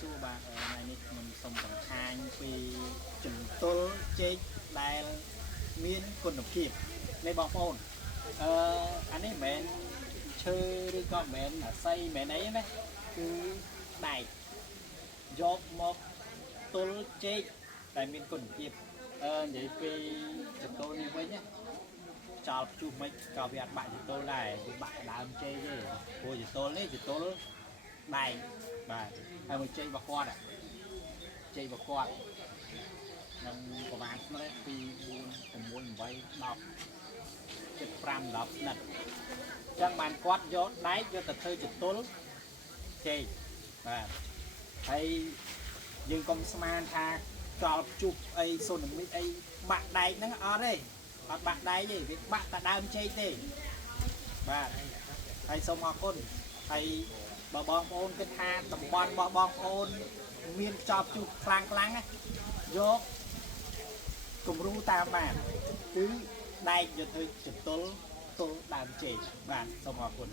សួរបាទថ្ងៃនេះខ្ញុំសូមបង្ហាញពីជំទល់ចេកដែលមានគុណភាពនៃបងប្អូនអានេះមិនមែនឈើឬក៏មិនមែនអាស័យមិនមែនអីណាគឺដែកយកមកទល់ចេកដែលមានគុណភាពនិយាយពីជំទល់នេះវិញណាចោលព្យុះមិនក៏វាអត់បាក់ជំទល់ដែរវាបាក់ដើមចេកទេព្រោះជំទល់នេះជំទល់ដែកបាទហើយមួយចេករបស់គាត់ចេករបស់គាត់នឹងប្រហែលស្និតពី4 6 8 10 7 5 10ស្និតអញ្ចឹងបានគាត់យកដែកយកទៅធ្វើជំទល់ចេកបាទហើយយើងកុំស្មានថាចោលព្យុះអីសូណាមីអីបាក់ដែកហ្នឹងអត់ទេអត់បាក់ដែកទេវាបាក់តែដើមចេកទេបាទហើយសូមអរគុណហើយបើបងប្អូនគិតថាតំបន់របស់បងប្អូនមានចោលព្យុះខ្លាំងណាយកគំរូតាមបានគឺដែកយកទៅចតុលទល់ដើមចេកបាទសូមអរគុណ